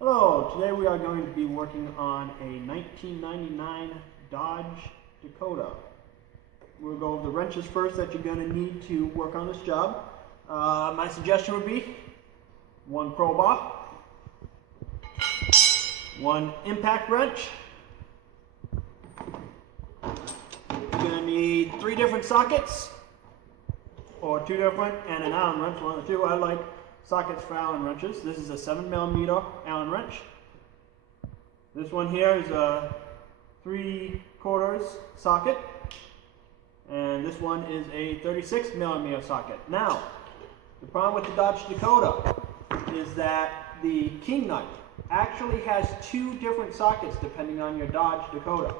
Hello, today we are going to be working on a 1999 Dodge Dakota. We'll go over the wrenches first that you're going to need to work on this job. My suggestion would be one crowbar, one impact wrench. You're going to need 3 different sockets, or 2 different, and an Allen wrench, one of the 2. I like sockets for Allen wrenches. This is a 7mm Allen wrench. This one here is a 3/4 socket, and this one is a 36mm socket. Now, the problem with the Dodge Dakota is that the key nut actually has 2 different sockets depending on your Dodge Dakota.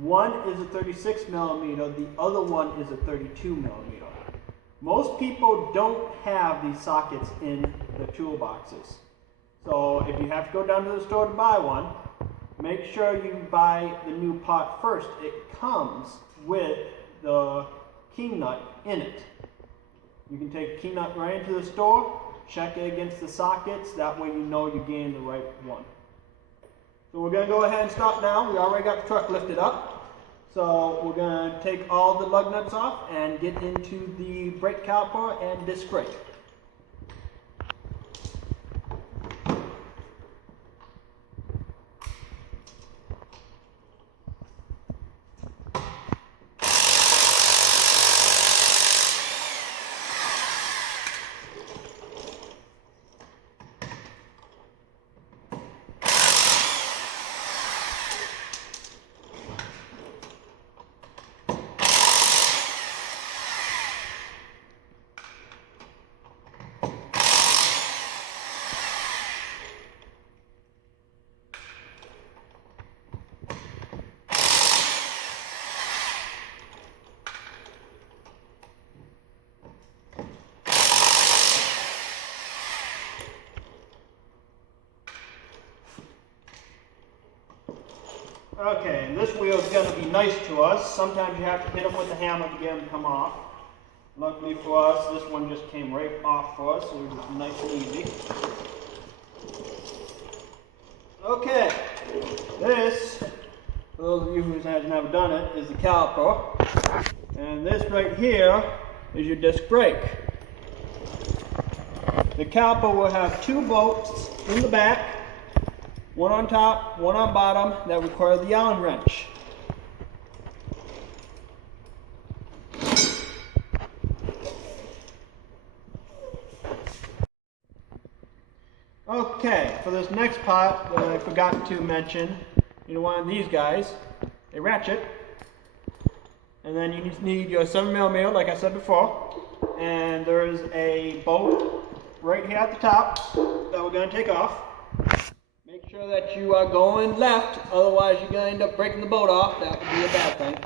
One is a 36mm, the other one is a 32mm. Most people don't have these sockets in the toolboxes. So if you have to go down to the store to buy one, make sure you buy the new part first. It comes with the key nut in it. You can take the key nut right into the store, check it against the sockets, that way you know you're getting the right one. So we're going to go ahead and start now. We already got the truck lifted up. So we're going to take all the lug nuts off and get into the brake caliper and disc brake. Okay, and this wheel is going to be nice to us. Sometimes you have to hit them with the hammer to get them to come off. Luckily for us, this one just came right off for us, so it was nice and easy. Okay, this, for those of you who have never done it, is the caliper. And this right here is your disc brake. The caliper will have 2 bolts in the back, one on top, one on bottom, that require the Allen wrench. Okay, for this next part, I forgot to mention, one of these guys, a ratchet, and then you need your 7mm, like I said before, and there's a bolt right here at the top that we're going to take off. Make sure that you are going left, otherwise you're going to end up breaking the bolt off. That would be a bad thing.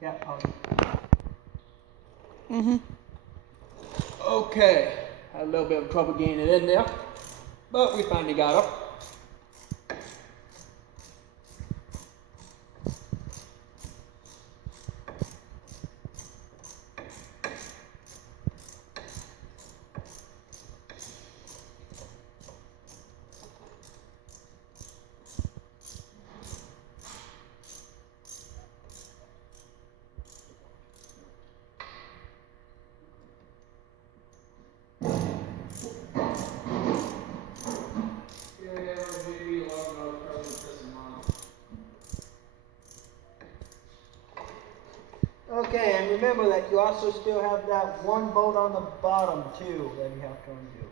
Yeah, Okay, had a little bit of trouble getting it in there, but we finally got it. Okay, and remember that you also still have that one bolt on the bottom too that you have to undo.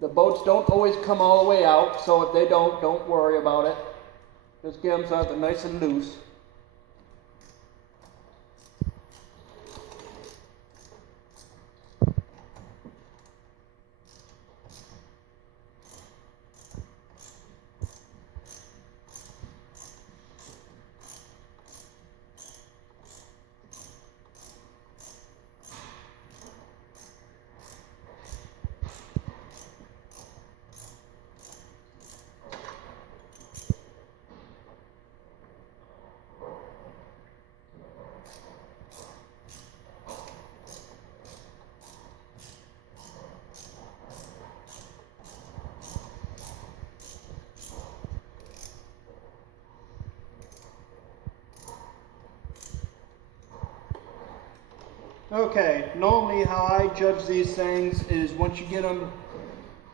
The bolts don't always come all the way out, so if they don't worry about it. Just get them so they're nice and loose. Okay, normally how I judge these things is once you get them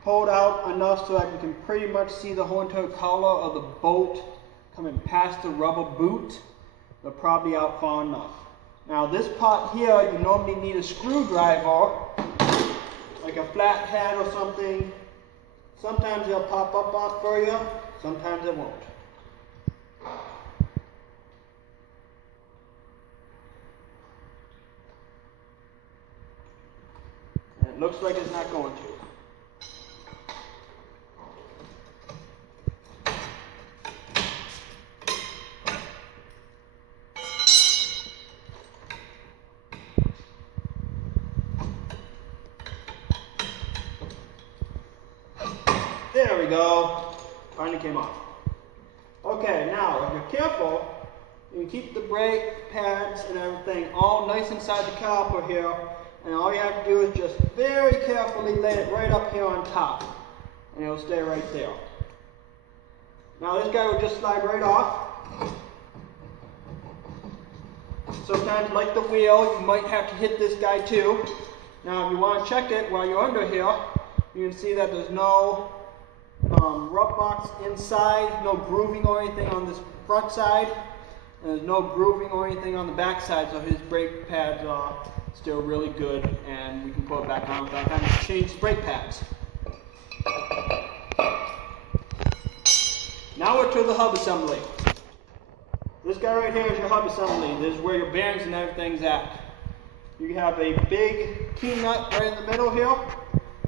pulled out enough so that you can pretty much see the whole entire color of the bolt coming past the rubber boot, they're probably out far enough. Now this part here, you normally need a screwdriver, like a flathead or something. Sometimes they'll pop up for you, sometimes it won't. And it looks like it's not going to. There we go. Finally came off. Okay, now if you're careful, you can keep the brake pads and everything all nice inside the caliper here, and all you have to do is just very carefully lay it right up here on top, and it'll stay right there. Now this guy will just slide right off. Sometimes, like the wheel, you might have to hit this guy too. Now if you want to check it while you're under here, you can see that there's no rub box inside, no grooving or anything on this front side, and there's no grooving or anything on the back side, so his brake pads are still really good, and we can put it back on without having to change the brake pads. Now we're to the hub assembly. This guy right here is your hub assembly. This is where your bearings and everything's at. You have a big key nut right in the middle here.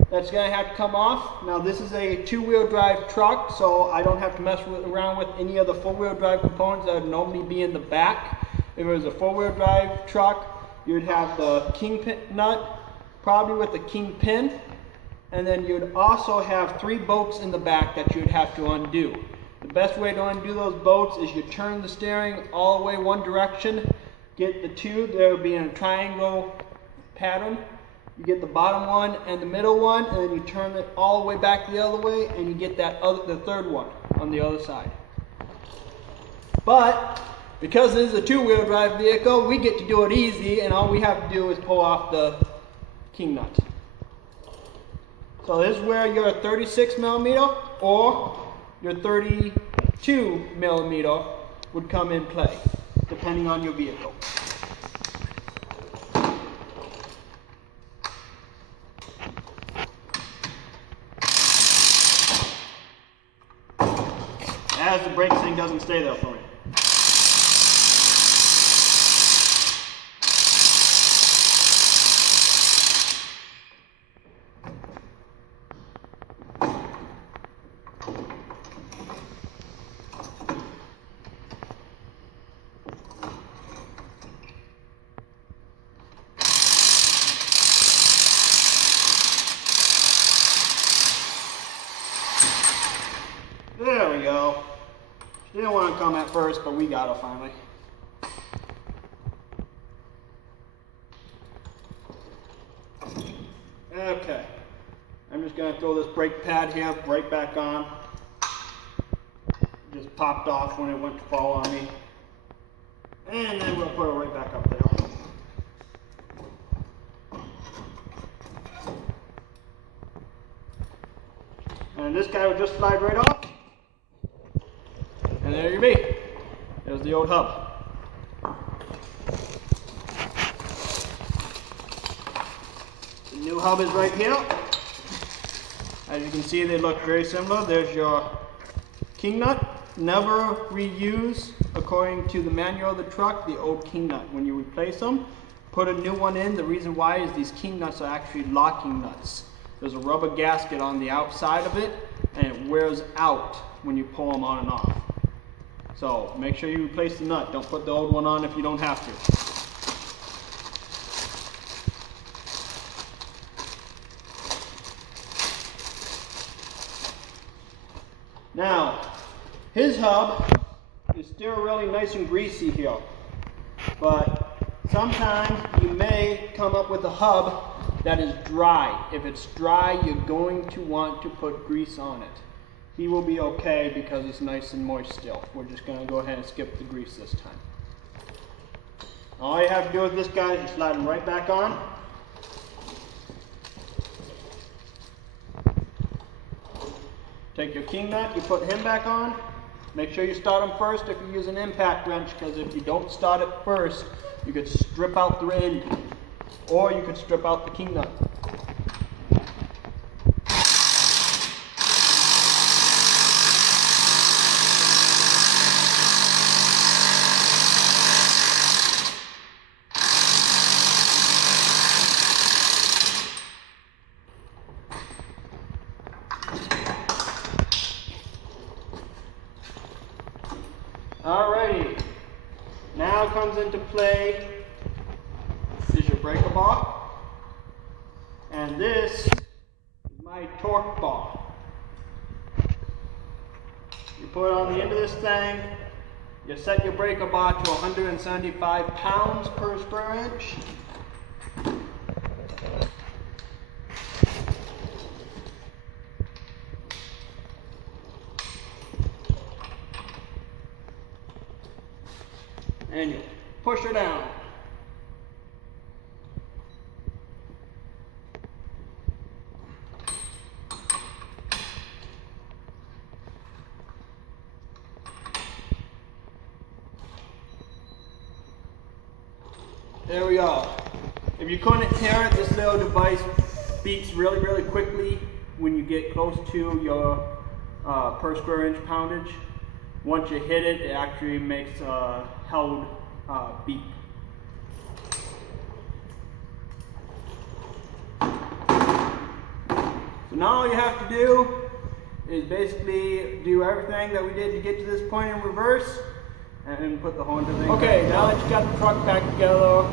That's going to have to come off. Now this is a two-wheel drive truck, so I don't have to mess around with any of the four-wheel drive components that would normally be in the back. If it was a four-wheel drive truck, you'd have the kingpin nut, probably with the kingpin, and then you'd also have 3 bolts in the back that you'd have to undo. The best way to undo those bolts is you turn the steering all the way one direction, get the 2, they'll be in a triangle pattern. You get the bottom one and the middle one, and then you turn it all the way back the other way, and you get that the third one on the other side. But because this is a two-wheel drive vehicle, we get to do it easy, and all we have to do is pull off the king nut. So this is where your 36 millimeter or your 32 millimeter would come in play, depending on your vehicle. As the brake thing doesn't stay there for me. There we go. She didn't want to come at first, but we got her finally. Okay. I'm just going to throw this brake pad here right back on. It just popped off when it went to fall on me. And then we'll put it right back up there. And this guy will just slide right off. And there you be. There's the old hub. The new hub is right here. As you can see, they look very similar. There's your king nut. Never reuse, according to the manual of the truck, the old king nut. When you replace them, put a new one in. The reason why is these king nuts are actually locking nuts. There's a rubber gasket on the outside of it, and it wears out when you pull them on and off. So make sure you replace the nut. Don't put the old one on if you don't have to. Now, his hub is still really nice and greasy here, but sometimes you may come up with a hub that is dry. If it's dry, you're going to want to put grease on it. He will be okay because it's nice and moist still. We're just going to go ahead and skip the grease this time. All you have to do with this guy is slide him right back on. Take your king nut, you put him back on. Make sure you start him first if you use an impact wrench, because if you don't start it first, you could strip out the end, or you could strip out the king nut. Alrighty, now comes into play is your breaker bar, and this is my torque bar. You put it on the end of this thing, you set your breaker bar to 175 pounds per square inch. And you push her down. There we go. If you couldn't hear it, this little device beeps really, really quickly when you get close to your per square inch poundage. Once you hit it, it actually makes a held beep. So now all you have to do is basically do everything that we did to get to this point in reverse, and put the Honda thing. Okay, now that you got the truck back together,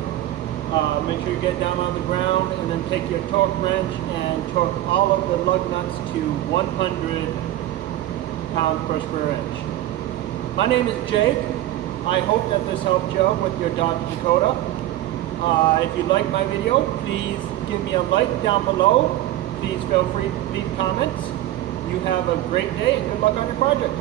make sure you get down on the ground, and then take your torque wrench and torque all of the lug nuts to 100 pounds per square inch. My name is Jake. I hope that this helped you with your Dodge Dakota. If you like my video, please give me a like down below. Please feel free to leave comments. You have a great day and good luck on your project.